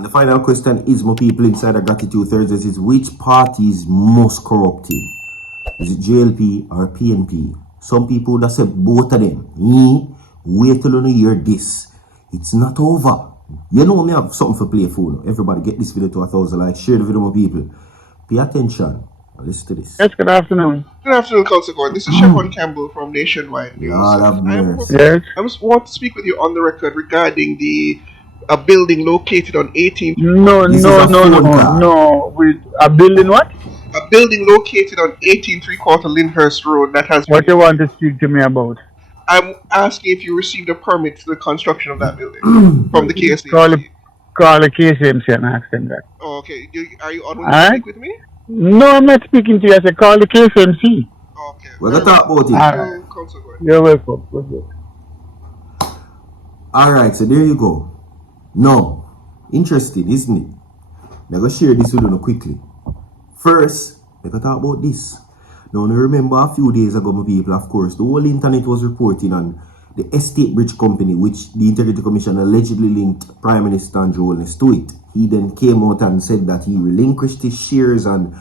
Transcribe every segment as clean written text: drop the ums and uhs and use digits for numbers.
And the final question is, my people inside of Gratitude Thursdays, is which party is most corrupted? Is it JLP or PNP? Some people that say both of them. Wait till you hear this. It's not over. You know me have something for play phone. Everybody get this video to 1,000 likes. Share the video with people. Pay attention. Listen to this. Yes, good afternoon. Good afternoon, Council Court. This is Chevron Campbell from Nationwide News. Yes. I want to speak with you on the record regarding a building located on 18th. No. With a building what? A building located on 18 3/4 Lyndhurst Road that has. What you want to speak to me about? I'm asking if you received a permit for the construction of that building from the KSAMC. Call the KSAMC and ask them that. Oh, okay. Are you on to speak with me? No, I'm not speaking to you. I said call the KSAMC. Okay. We're going to talk about it. Right. You're welcome. Alright, so there you go. Now, interesting, isn't it? I'm going to share this with you quickly. First, we're going to talk about this. Now, I remember a few days ago, my people, of course, the whole internet was reporting on the Estate Bridge Company, which the Integrity Commission allegedly linked Prime Minister Andrew Holness to it. He then came out and said that he relinquished his shares and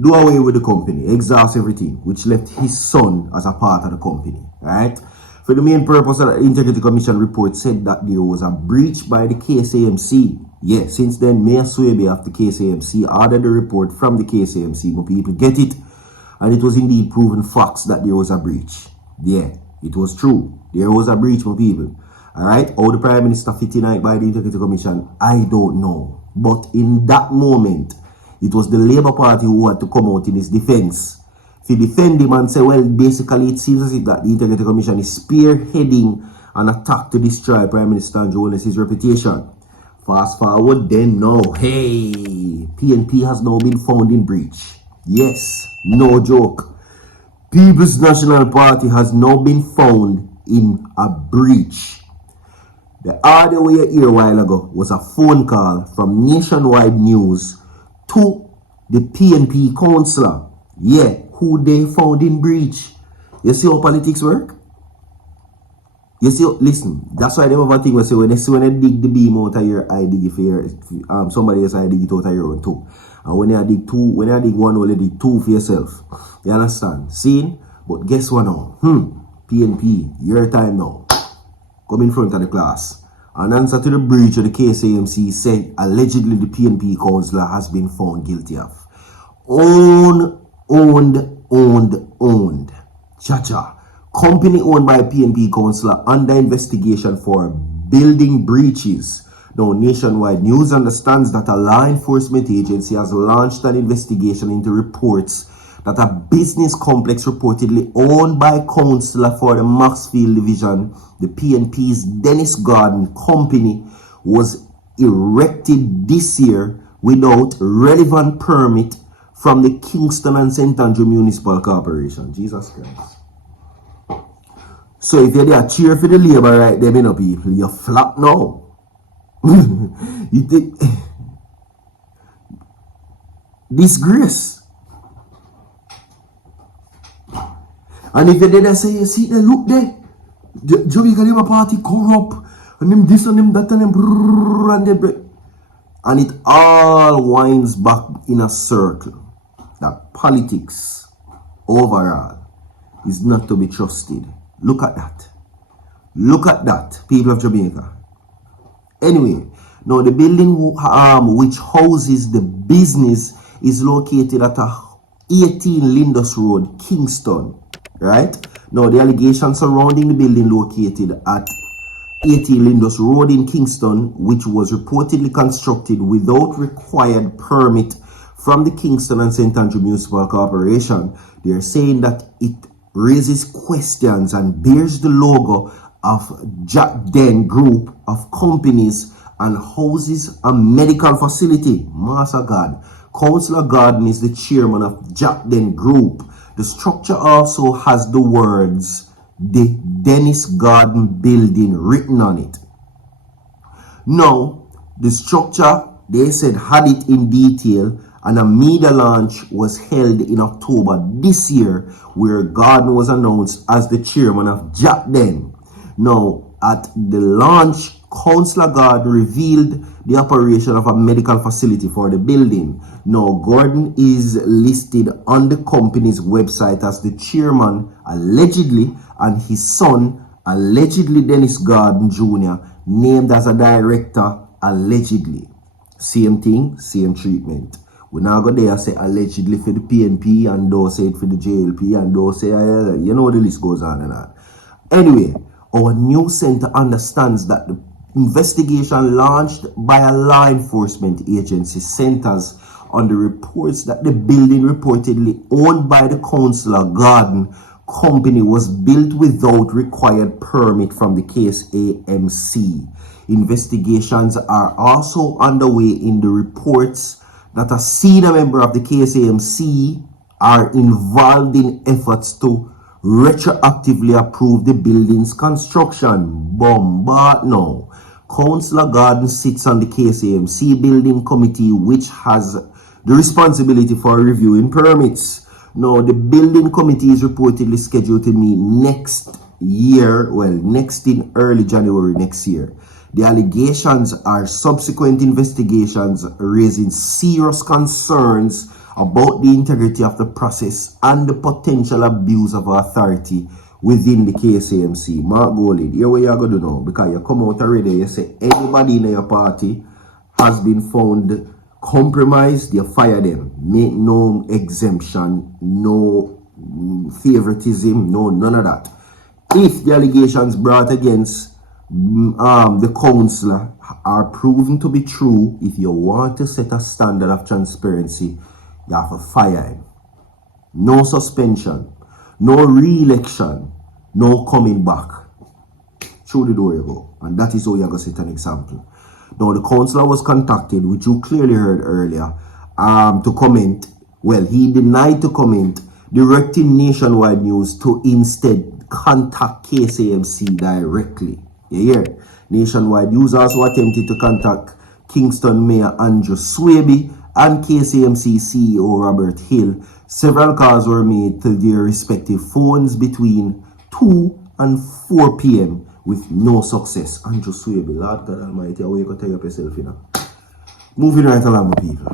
do away with the company, exhaust everything, which left his son as a part of the company, right? For the main purpose of the Integrity Commission report said that there was a breach by the KSAMC. Yeah, since then, Mayor Swebe of the KSAMC ordered the report from the KSAMC. My people get it. And it was indeed proven facts that there was a breach. Yeah, it was true. There was a breach, my people. Alright, how the Prime Minister fit in by the Integrity Commission, I don't know. But in that moment, it was the Labour Party who had to come out in his defense. To defend him and say, well, basically it seems as if that the Integrity Commission is spearheading an attack to destroy Prime Minister Andrew Holness' reputation. Fast forward then now, hey, PNP has now been found in breach. Yes, no joke. People's National Party has now been found in a breach. The other way here a while ago was a phone call from Nationwide News to the PNP councillor. Yeah, who they found in breach. You see how politics work? You see, listen, that's why they have a thing where say when they dig the beam out of your eye, dig it for your, somebody else I dig it out of your own too. And when you dig two, when you dig one, only dig two for yourself. You understand? See? But guess what now? PNP, your time now. Come in front of the class. An answer to the breach of the KSAMC said allegedly the PNP councillor has been found guilty of owned. Cha-cha. Company owned by PNP councillor under investigation for building breaches. Now, Nationwide News understands that a law enforcement agency has launched an investigation into reports that a business complex reportedly owned by councillor for the Maxfield Division, the PNP's Dennis Garden Company, was erected this year without relevant permit from the Kingston and St. Andrew Municipal Corporation. Jesus Christ. So if you're there cheer for the labor right there, people, you're flat now. You think disgrace. And if you're there say, you see they look there, Jamaica Labour Party corrupt, and them this and them that and them and them, and it all winds back in a circle that politics overall is not to be trusted. Look at that. Look at that, people of Jamaica. Anyway, now the building which houses the business is located at 18 Lyndhurst Road, Kingston. Right? Now the allegations surrounding the building located at 18 Lyndhurst Road in Kingston, which was reportedly constructed without required permit from the Kingston and St. Andrew Municipal Corporation. They are saying that it raises questions and bears the logo of Jack Den Group of companies and houses a medical facility. Master God. Councillor Garden is the chairman of Jack Den Group. The structure also has the words the Dennis Garden Building written on it. Now, the structure, they said, had it in detail, and a media launch was held in October this year where Garden was announced as the chairman of Jack Den. Now, at the launch Councillor Gordon revealed the operation of a medical facility for the building. Now, Gordon is listed on the company's website as the chairman, allegedly, and his son, allegedly Dennis Gordon Jr., named as a director, allegedly. Same thing, same treatment. We now go there and say allegedly for the PNP, and those say it for the JLP, and those say, you know, the list goes on and on. Anyway, our news center understands that the investigation launched by a law enforcement agency centers on the reports that the building reportedly owned by the Councillor Gordon company was built without required permit from the KSAMC. Investigations are also underway in the reports that a senior member of the KSAMC are involved in efforts to retroactively approve the building's construction. But no. Councillor Gordon sits on the KSAMC building committee, which has the responsibility for reviewing permits. Now, the building committee is reportedly scheduled to meet next year, next in early January next year. The allegations are subsequent investigations raising serious concerns about the integrity of the process and the potential abuse of authority within the KSAMC. Mark Goldie, here what you're going to know, because you come out already, you say anybody in your party has been found compromised, you fire them. Make no exemption, no favoritism, no none of that. If the allegations brought against the councillor are proven to be true, if you want to set a standard of transparency, you have to fire him. No suspension, no re-election, no coming back. Through the door you go. And that is how you're going to set an example. Now, the councillor was contacted, which you clearly heard earlier, to comment. Well, he denied to comment, directing Nationwide News to instead contact KSAMC directly. You hear? Nationwide News also attempted to contact Kingston Mayor Andrew Swaby and KSAMC CEO Robert Hill. Several calls were made to their respective phones between 2 and 4 p.m. with no success. Andrew Swaby, Lord God Almighty, how you going to tell yourself, you know? Moving right along, people.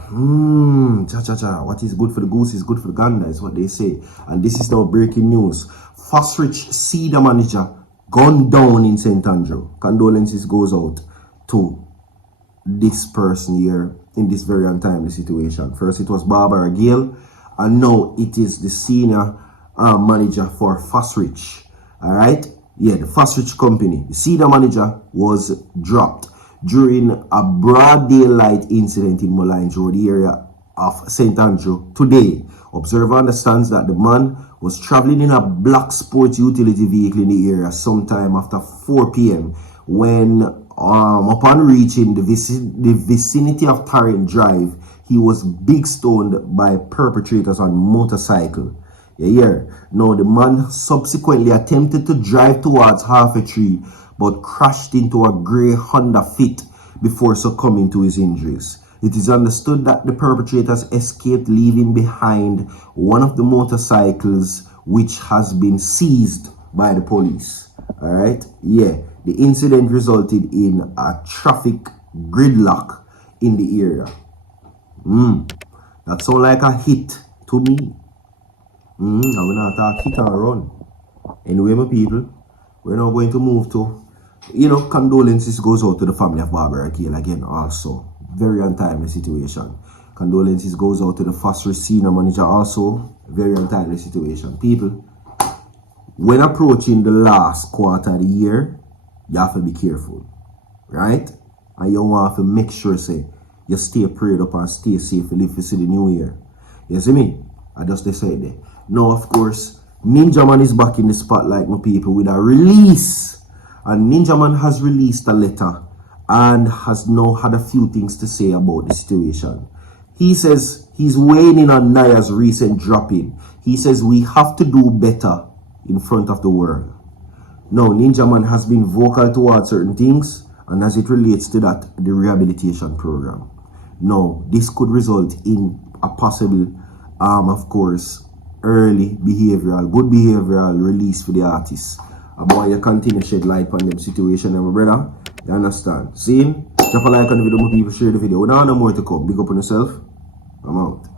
What is good for the goose is good for the gander, is what they say. And this is now breaking news. Fosrich Cedar manager gunned down in St. Andrew. Condolences goes out to this person here in this very untimely situation. First it was Barbara Gill, and now it is the senior manager for Fosrich. Alright? Yeah, the Fosrich company. The senior manager was dropped during a broad daylight incident in Mullines Road area of St. Andrew today. Observer understands that the man was traveling in a black sports utility vehicle in the area sometime after 4 p.m. when upon reaching the vicinity of Tarrant Drive, he was big stoned by perpetrators on motorcycle. Yeah. Now, the man subsequently attempted to drive towards Half a Tree, but crashed into a grey Honda Fit before succumbing to his injuries. It is understood that the perpetrators escaped, leaving behind one of the motorcycles, which has been seized by the police. Alright? Yeah. The incident resulted in a traffic gridlock in the area. That sounds like a hit to me. I'm going to talk hit and run. Anyway, my people, we're now going to move to, condolences goes out to the family of Barbara Gill again also. Very untimely situation. Condolences goes out to the Fosrich senior manager also. Very untimely situation. People, when approaching the last quarter of the year, you have to be careful. Right? And you want to make sure, say, you stay prayed up and stay safe to live to see the new year. You see me? I just decided there. Now, of course, Ninjaman is back in the spotlight, my people, with a release. And Ninjaman has released a letter and has now had a few things to say about the situation. He says he's weighing in on Naya's recent drop-in. He says we have to do better in front of the world. Now, Ninjaman has been vocal towards certain things, and as it relates to that, the rehabilitation program. Now, this could result in a possible, of course, early behavioral, good behavioral release for the artists. About you continue to shed light on them situation, my brother. You understand? See? Drop a like on the video, more people share the video. We don't have no more to come. Big up on yourself. I'm out.